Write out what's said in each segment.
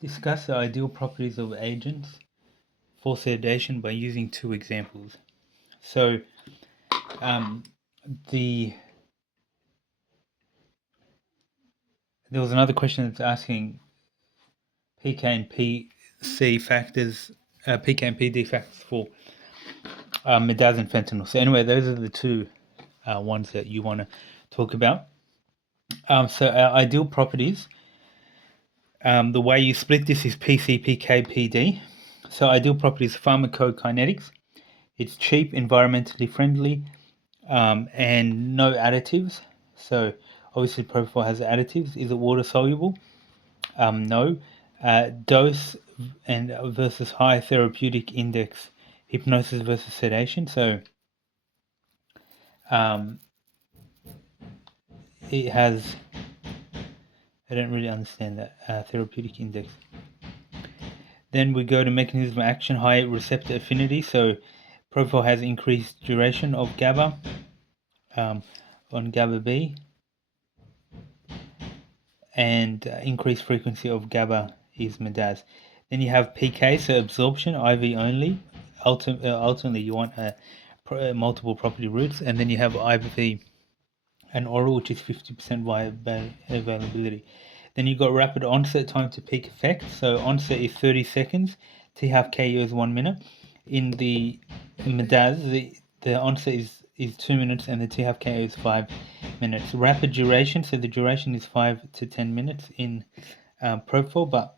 Discuss the ideal properties of agents for sedation by using two examples. So, um, there was another question that's asking PK and PC factors, PK and PD factors for midazolam and fentanyl. So anyway, those are the two ones that you want to talk about. So our ideal properties, the way you split this is PC, PK, PD. So ideal properties, pharmacokinetics. It's cheap, environmentally friendly, and no additives. So obviously propofol has additives. Is it water soluble? No. Dose and versus high therapeutic index, hypnosis versus sedation. So it has. I don't really understand that therapeutic index. Then we go to mechanism of action, high receptor affinity. So propofol has increased duration of GABA on GABA B, and increased frequency of GABA is MDAS. Then you have PK, so absorption, IV only. Ultimately, you want multiple property routes, and then you have IV and oral, which is 50% availability. Then you got rapid onset, time to peak effect. So onset is 30 seconds. T half KO is 1 minute. In MDAS, the onset is 2 minutes, and the T half KO is 5 minutes. Rapid duration, so the duration is 5 to 10 minutes in propofol, but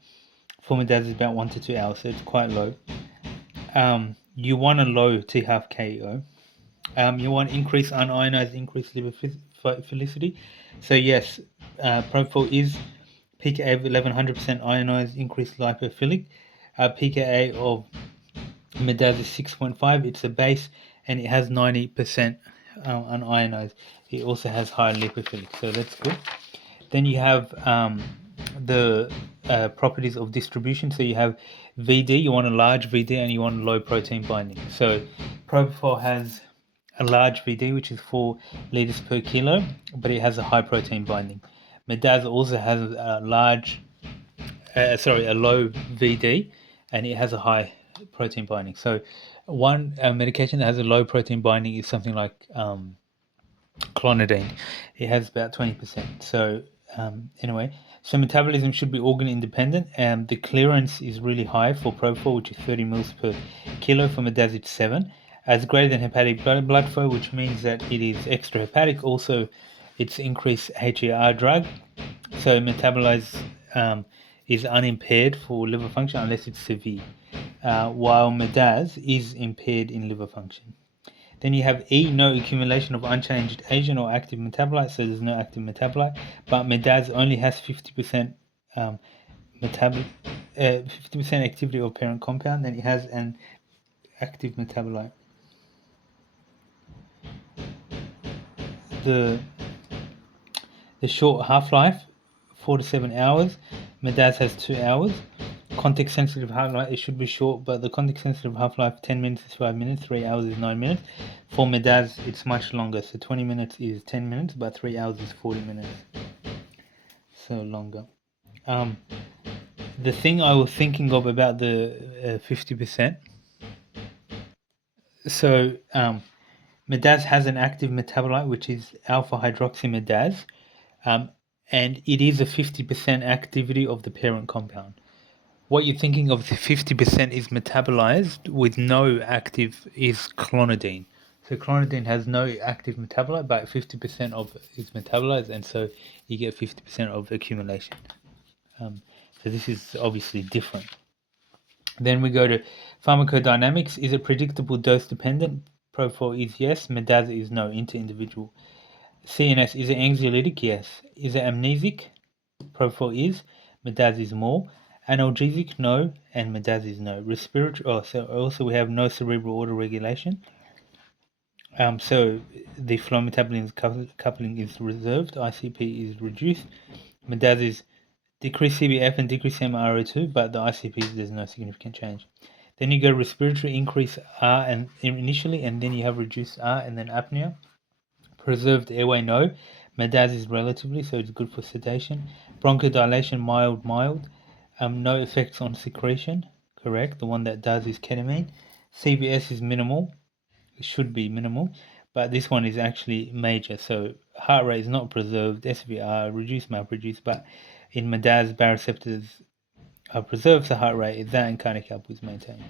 for MDAS is about 1 to 2 hours, so it's quite low. You want a low T half KO. You want increased unionized, increased liver philicity. So yes, propofol is pKa of 1100% ionized, increased lipophilic. pKa of Medaz is 6.5. It's a base, and it has 90% unionized. It also has high lipophilic, so that's good. Then you have the properties of distribution. So you have VD, you want a large VD, and you want low protein binding. So propofol has a large VD, which is 4 liters per kilo, but it has a high protein binding. Medaz also has a a low VD, and it has a high protein binding. So one medication that has a low protein binding is something like clonidine. It has about 20%. So anyway, so metabolism should be organ independent, and the clearance is really high for propofol, which is 30 mils per kilo. For medazid 7, as greater than hepatic blood flow, which means that it is extrahepatic. Also, it's increased HER drug, so metabolize is unimpaired for liver function unless it's severe, while medaz is impaired in liver function. Then you have E, no accumulation of unchanged agent or active metabolite, so there's no active metabolite. But Medaz only has 50% 50% activity of parent compound, then it has an active metabolite. The short half-life, 4 to 7 hours. Medaz has 2 hours. Context sensitive half-life, it should be short, but the context sensitive half-life 10 minutes is 5 minutes, 3 hours is 9 minutes. For Medaz, it's much longer, so 20 minutes is 10 minutes, but 3 hours is 40 minutes, so longer. The thing I was thinking of about the 50%, so Medaz has an active metabolite, which is alpha hydroxymedaz, and it is a 50% activity of the parent compound. What you're thinking of, the 50% is metabolized with no active, is clonidine. So clonidine has no active metabolite, but 50% of is metabolized, and so you get 50% of accumulation. So this is obviously different. Then we go to pharmacodynamics. Is it predictable dose dependent? Propofol is yes, medaz is no, inter-individual. CNS, is it anxiolytic? Yes. Is it amnesic? Propofol is, medaz is more. Analgesic, no, and medaz is no. Respiratory, so also we have no cerebral autoregulation. So the flow metabolism coupling is reserved. ICP is reduced. Medaz is decreased CBF and decreased MRO2, but the ICPs there's no significant change. Then you go respiratory, increase R and initially, and then you have reduced R and then apnea. Preserved airway, no. Medaz is relatively, so it's good for sedation. Bronchodilation, mild. No effects on secretion. Correct. The one that does is ketamine. CVS is minimal. It should be minimal, but this one is actually major. So heart rate is not preserved. SVR reduced, malproduced, but in MADAS, baroreceptors are preserved. So heart rate is that, and cardiac output is maintained.